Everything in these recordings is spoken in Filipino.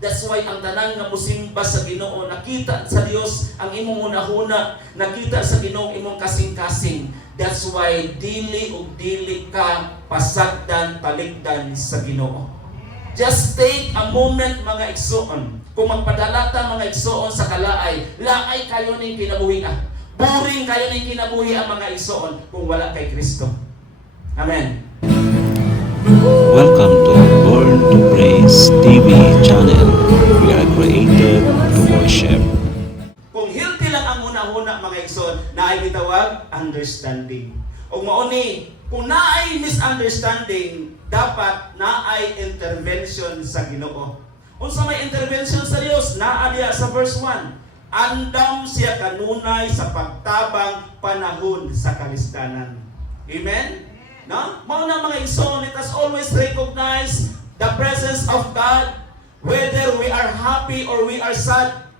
That's why ang tanan nga musimba sa Ginoo, nakita sa Dios ang imong hunahuna, nakita sa Ginoo imong kasing-kasing. That's why dili ug dili ka pasagdan paligdan sa Ginoo. Just take a moment mga igsoon. Kung magpadala ta mga igsoon sa kalaay, laay kayo ning kinabuhi ah. Boring kayo ning kinabuhi ang mga igsoon kung wala kay Kristo. Amen. Welcome to Born to Praise TV channel. We are created to worship. Kung healthy lang ang una-una mga igsoon, naay gitawag understanding. O mauni, kung naay misunderstanding, dapat naay intervention sa Ginoo. Unsa may intervention sa Dios? Naa diya sa verse 1. Andam siya kanunay sa pagtabang panahon sa kalisdanan. Amen? No? Mauna mga igsoon, let us always recognize the presence of God, whether we are happy or we are sad.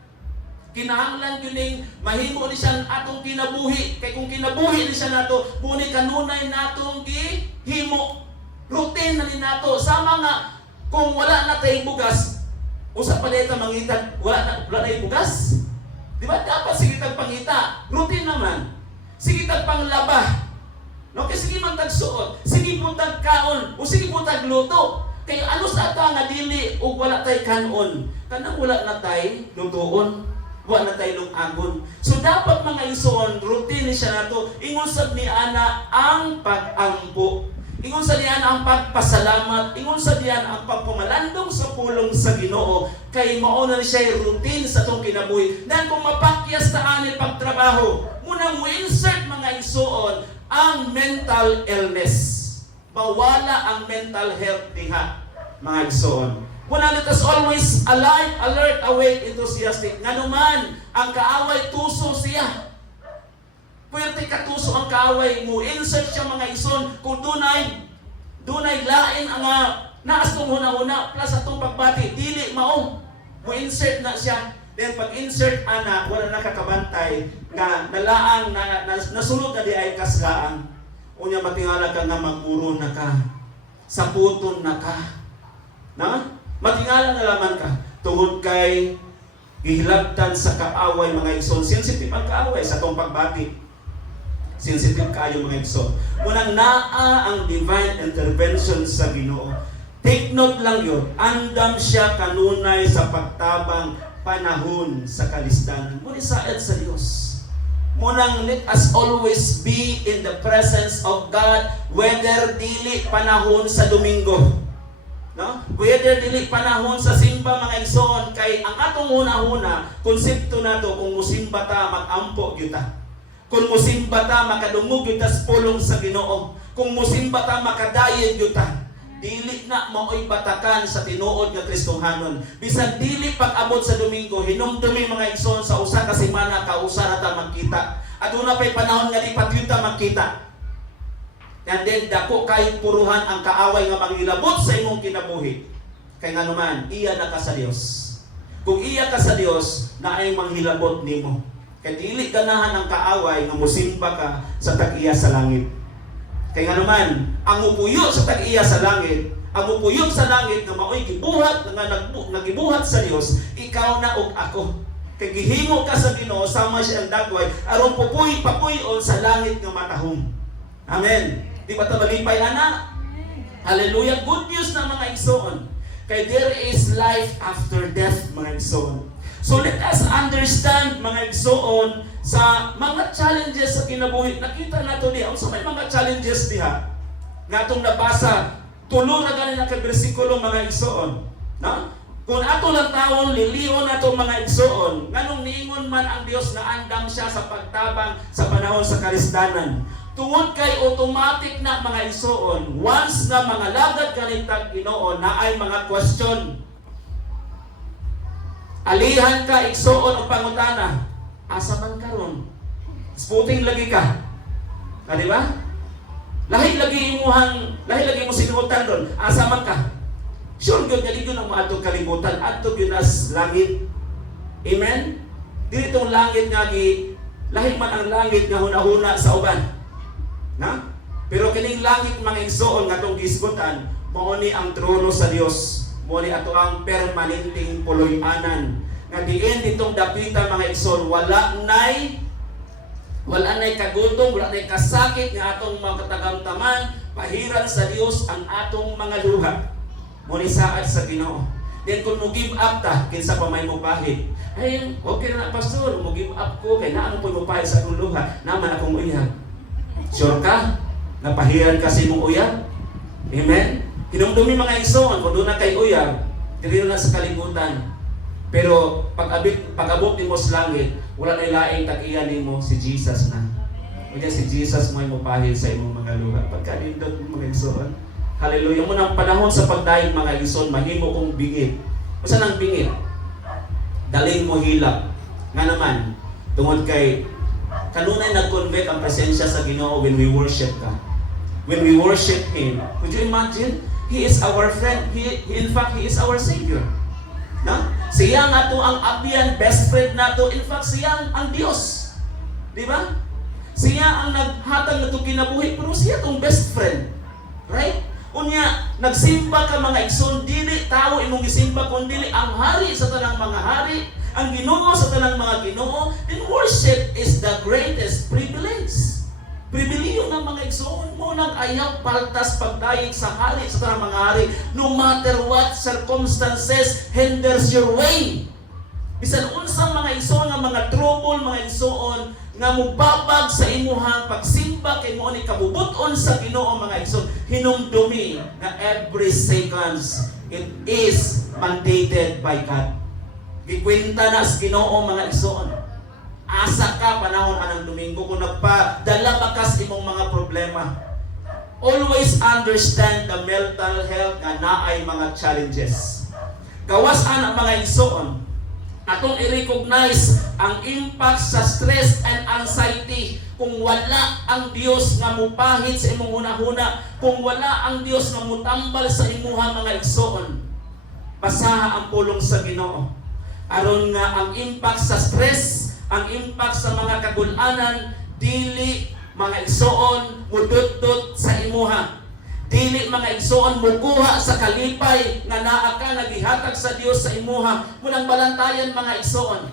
Kinahanglan yuning mahimo ni siya atong kinabuhi. Kay kung kinabuhi ni siya nato, muni kanunay natong gihimo. Routine na ni nato. Sama nga, kung wala na tayong bugas, usa pa dito mangitan, wala na tayong bugas. Di ba? Dapat sige tag pangita. Routine naman. Sige tag panglaba. No, kay sige man tagsuot, sige po tagkaon, o sige po tagluto. Kay ano sa ata nga dili o wala tay kanon. Kanang wala na tay lutuon, wala na tay lungagon. So dapat mga igsoon, routine siya nato. Ingon sad ni ana ang pag-ampo. Ingon sa diyan ang pagpasalamat, ingon sa diyan ang pagpumalandong sa pulong sa Ginoo. Kay mao na siya routine sa atong kinabuhi. Dan kung mapakyas ta ani pagtrabaho, munang mo insert mga igsoon ang mental illness. Bawala ang mental health diha, mga igsoon. Muna let us always alive, alert, awake, enthusiastic. Nganuman, ang kaaway tuso siya. Pwerte katuso ang kaaway mo. Insert siya mga igsoon. Kung dunay lain ang naas tong huna-huna plus atong pagbati, dili mao. Mo insert na siya. Then pag insert ana, wala nakakabantay nga nalaang nasulod na di ay kaslaan. Unya matingala ka nga magpuro na ka. Saputon na ka. Na? Matingala na laman ka. Tungod kay gihilabtan sa kaaway mga igsoon. Sensitive ang kaaway sa atong pagbati. Sensitive kayo mga igsoon. Munang naa ang divine intervention sa Ginoo. Take note lang yun. Andam siya kanunay sa pagtabang panahon sa kalisdanan. Muna saad sa Diyos. Munang let us always be in the presence of God, whether dili panahon sa Domingo. No? Whether dili panahon sa simba mga igsoon, kay ang atong una-una, konsepto nato kung musimba ta, mag-ampo kita. Kung musimba ta, makadungog kita sa pulong sa Ginoo. Kung musimba ta, makadayeg kita. Dili na mao'y batakan sa tinuod nga Kristohanon. Bisan dili pag-abot sa Domingo, hinumdumi mga igsoon sa usa ka semana kausa na ta magkita. At una pa'y panahon nga di patyuta magkita. And then dako kay puruhan ang kaaway nga mangilabot sa imong kinabuhi. Kay nga naman, iya na ka sa Dios. Kung iya ka sa Dios, naay manghilabot nimo. Kay dili ganahan ang kaaway nga musimba ka sa tag-iya sa langit. Kaya nga naman, ang upuyo sa tag-iya sa langit, ang upuyo sa langit nga mao'y gibuhat, nga nagibuhat sa Dios, ikaw na ug ako. Kay gihimo ka sa Ginoo sama siya ang dagway, aron papuy-on sa langit nga matahom. Amen. Di ba ta malipay ana? Hallelujah. Good news na mga igsoon. Kay there is life after death mga igsoon. So let us understand mga igsoon sa mga challenges sa kinabuhi. Nakita nato diha unsa may mga challenges diha nga atong nabasa. Tulo na ganin ang bersikulo mga igsoon. No? Kung ato lang taon liliyon nato mga igsoon, nganong niingon man ang Dios na andam siya sa pagtabang sa panahon sa kalisdanan. Tungod kay automatic na mga igsoon, once na mga lagad kanitag Ginoo na ay mga question. Alihan ka igsoon o pangutana. Asa man karon? Sputing lagi ka. Di ba? Lahi lagi mo sinuotan ron. Asa man ka? Sure gyud nga dito nang maadtong kalibutan, adto gyud as langit. Amen. Dito langit nga lahi man ang langit nga hunahuna sa uban. Pero kining langit mga igsoon nga tong gisgutan, mao ni ang trono sa Dios. mo ni ato ang permanenteng puloy-anan. Nga diin ditong dapita mga igsoon, wala nay kagutong, wala nay kasakit nga atong mga katagamtaman, pahiran sa Dios ang atong mga luha. Mo ni saad sa Ginoo. Then kung mo give up ta, kinsa pa may mupahid. Ay, okay na pastor, mo give up ko kay naa mo mupahid sa akong luha, naman akong uyab. Sure ka? Napahiran kasi mong uyab? Amen? Hinumdumi mga igsoon, kung doon na kay uyab, diri na sa kalibutan. Pero pag-abot ni mo sa langit, wala na ilaing tag-iya nimo si Jesus na. Kaya si Jesus mo mupahid sa imong mga luha. Pagkanindot mo mga igsoon. Hallelujah. Muna ang panahon sa pagdaig mga igsoon, mahimo kong bingit. Usa nang bingit? Daling mo hilap. Nga naman, tungod kay kanunay nag-convey ang presensya sa Ginoo when we worship God. When we worship Him, would you imagine? He is our friend. In fact, He is our Savior. No? Siya nga to ang abyan, best friend nato. In fact, siya ang Diyos. Di ba? Siya ang naghatag na itong kinabuhi, pero siya itong best friend. Right? Unya, nagsimba ka mga igsoon, dili tao imong gisimba, kundi ang hari sa tanang mga hari, ang Ginoo sa tanang mga Ginoo. Then worship is the greatest privilege. Pribiliyo ng mga igsoon mo nag-ayaw paltas pagdayeg sa hari sa tanang mga hari, no matter what circumstances hinders your way. Bisan unsang mga igsoon nga mga trouble, mga igsoon nga mubabag sa imuhang pagsimba kay mo ni kabubuton sa Ginoo mga igsoon, hinumdumi na every seconds it is mandated by God. Gikwenta na sa Ginoo mga igsoon. Asa ka panahon anang Domingo kung nagpadala bakas imong mga problema. Always understand the mental health nga naay mga challenges. Gawas ang mga igsoon, atong i-recognize ang impact sa stress and anxiety kung wala ang Dios nga mupahid sa imong hunahuna, kung wala ang Dios nga mutambal sa imuha mga igsoon. Basaha ang pulong sa Ginoo. Aron nga ang impact sa stress, ang impact sa mga kagulanan, dili mga igsoon mududot sa imuha. Dili mga igsoon mukuha sa kalipay nga naa ka nagihatag sa Dios sa imuha. Munang balantayan mga igsoon.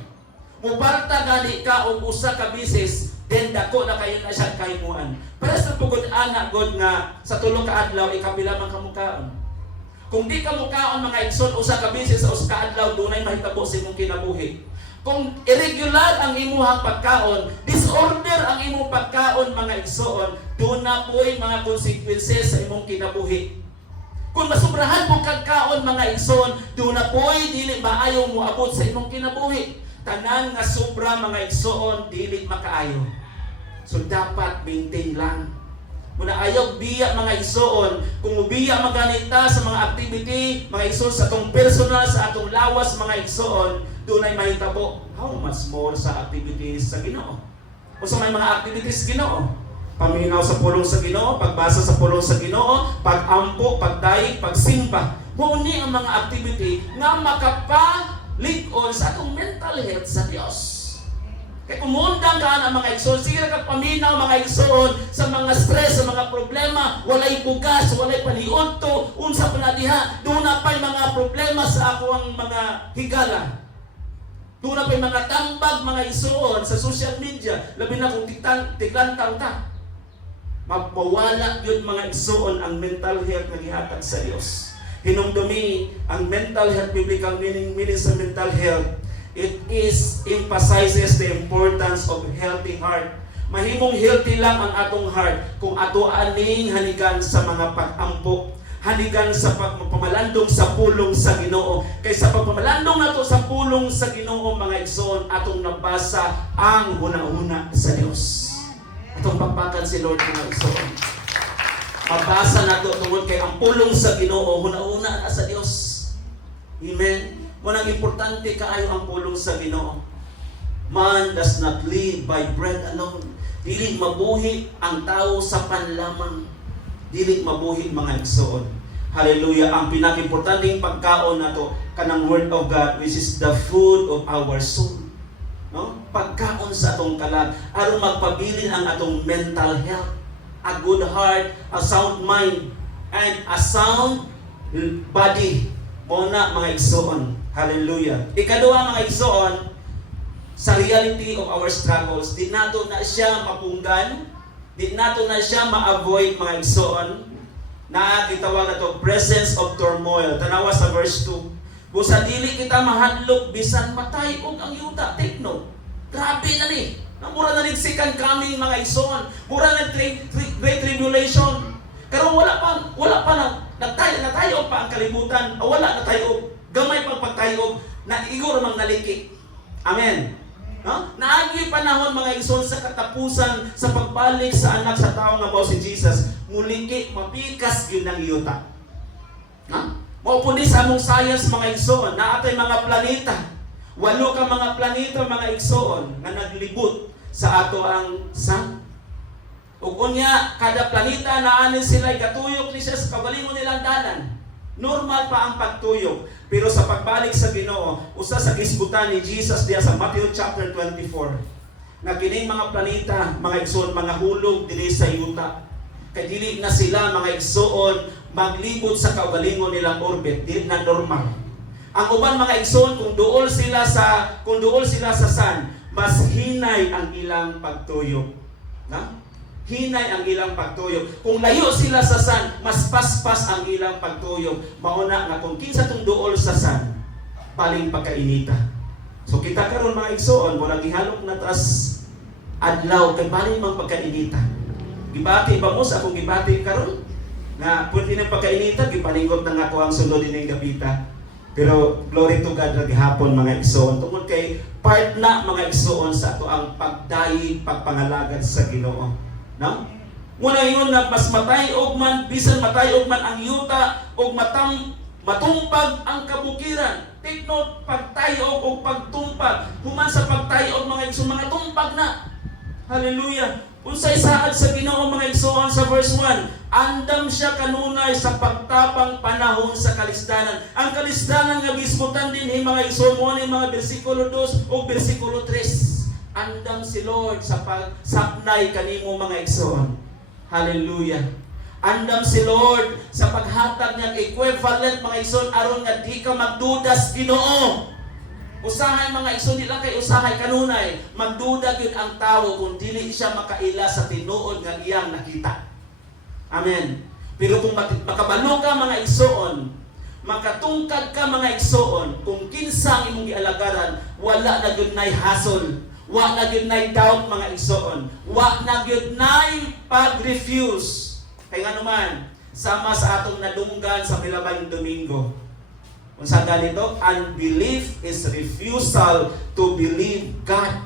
Mubarta gani ka og usa ka bisis, then dako na kayo na siya kahimuan. Para sa pugod ana god nga sa tulo ka adlaw ikapila man kamukaon. Kung di ka mukaon mga igsoon usa ka bisis sa usa ka adlaw dunay mahitabo sa imong kinabuhi. Kung irregular ang imuhang pagkaon, disorder ang imong pagkaon mga igsoon, doon na po'y mga consequences sa imong kinabuhi. Kung masubrahan mo kagkaon mga igsoon, doon na po'y dili maayo mo abot sa imong kinabuhi. Tanan nga sobra mga igsoon, dili makaayo. So dapat maintain lang. Muna ayaw biya mga igsoon, kung ubiya maganita sa mga activity, mga igsoon sa atong personal, sa atong lawas mga igsoon, doon ay mahitabo. How much more sa activities sa Ginoo? O sa may mga activities Ginoo? Paminaw sa pulong sa Ginoo, pagbasa sa pulong sa Ginoo, pag-ampo, pagdaig, pagsimba. Muni ang mga activity nga makapalig-on sa atong mental health sa Dios. Kaya kumundang ka ang mga igsoon, sige na paminaw mga igsoon sa mga stress, sa mga problema, walay bugas, walay paniunto, unsa pa na diha, doon na pa'y mga problema sa ako ang mga higala. Doon na pa'y mga tambag, mga igsoon sa social media, labi na kung tiglantaw ta. Mapawala yun mga igsoon ang mental health na gihatag sa Dios. Hinumdumi ang mental health, biblical meaning sa mental health. It emphasizes the importance of healthy heart. Mahimong healthy lang ang atong heart kung ato aning hanigan sa mga pag-ampo, hanigan sa pagpamalandong sa pulong sa Ginoo. Kaysa pagpamalandong nato sa pulong sa Ginoo mga igsoon, atong nabasa ang huna-huna sa Dios. Atong pagpakan si Lord mga igsoon. Mabasa nato tungod kay ang pulong sa Ginoo huna-huna na sa Dios. Amen. Munang importante kaayo ang pulong sa Ginoo. Man does not live by bread alone. Dili mabuhi ang tao sa panlamang. Dili mabuhi mga igsoon. Hallelujah. Ang pinakimportanteng pagkaon nato kanang word of God, which is the food of our soul. No? Pagkaon sa atong kalag aron magpabilin ang atong mental health, a good heart, a sound mind, and a sound body. Muna mga igsoon. Hallelujah. Ikaduha mga igsoon, sa reality of our struggles, di nato na siya mapunggan, di nato na siya ma-avoid mga igsoon, na gitawag na to presence of turmoil. Tanawa sa verse 2. Busa dili kita mahadlok bisan matay og ang yuta. Take note. Grabe na ni. Mura na ni second coming mga igsoon. Mura na great tribulation. Pero wala pa natayo pa ang kalibutan. Wala na tayo. Gamay pang pagtayo na igor mang naliki. Amen. No? Naagi panahon mga igsoon sa katapusan sa pagbalik sa anak sa tao nga mao si Jesus, muliki mapikas gyud ang yuta. No? Mao po sa among science mga igsoon, na atay mga planeta. 8 ka mga planeta mga igsoon nga naglibot sa ato ang sun. Ug unya kada planeta naani sila gatuyok ni siya sa kabalingon nilang dalan. Normal pa ang pagtuyok, pero sa pagbalik sa Ginoo, usa sa gisgutan ni Jesus diya sa Matthew chapter 24. Na kining mga planeta, mga igsoon, mga hulog diri sa yuta. Kay dili na sila mga igsoon maglibot sa kaugalingon nilang orbit, dili na normal. Ang uban mga igsoon kung duol sila sa sun, mas hinay ang ilang pagtuyok. Na? Hinay ang ilang pagtuyok. Kung layo sila sa sun, mas paspas ang ilang pagtuyok. Mauna nga kung kinsa tong duol sa sun, paling pagkainita. So kita karon mga igsoon, wala gihalok na tas adlaw kay paling mang pagkainita. Gibati ba mo sa akong gibati karon? Na pwede na pagkainita, gipalingot na nga ko ang sunod din ng gabita. Pero glory to God na gihapon mga igsoon. Tungod kay part na mga igsoon sa ato ang pagdayi, pagpangalagad sa Ginoo. No? Muna yun na mas matay og man, bisan matay og man ang yuta og matumpag ang kabukiran. Take note, pagtayo o pagtumpag. Human sa pagtayo og mga igsoon, mga tumpag na. Hallelujah. Unsay saad sa Ginoo mga igsoon sa verse 1, andam siya kanunay sa pagtapang panahon sa kalisdanan. Ang kalisdanan nga gismutan din mga igsoon mo ni mga bersikulo 2 o bersikulo 3. Andam si Lord sa pagsapnay kanimo mga igsoon. Hallelujah. Andam si Lord sa paghatag niyang equivalent mga igsoon aron nga di ka magdudas Ginoo. Usahay mga igsoon, di lang kay usahay kanunay, magduda gyud ang tawo kung dili siya makaila sa tinuod nga iyang nakita. Amen. Pero kung makabalo ka mga igsoon, makatungkad ka mga igsoon, kung kinsang imong gialagaran, wala na gyud nay hassle, wala na gyud nay doubt mga igsoon, wala na gyud nay pag-refuse. Kay nga naman, sama sa atong nadunggan sa Pilabang Domingo. Kung saan ganito, unbelief is refusal to believe God.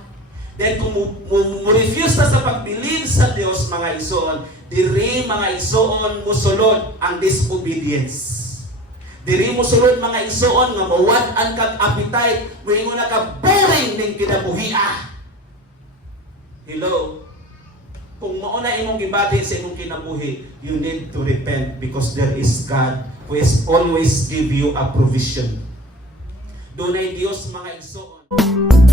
Then kung mo-refuse na sa pag-believe sa Diyos, mga igsoon, diri mga igsoon musulod ang disobedience. Diri musulod mga igsoon nga mawad-an kag appetite, moingon na ka boring ning kinabuhia. Hello. Kung mao na imong gibati sa imong kinabuhi, you need to repent because there is God who is always give you a provision. Dunay Dios mga igsoon.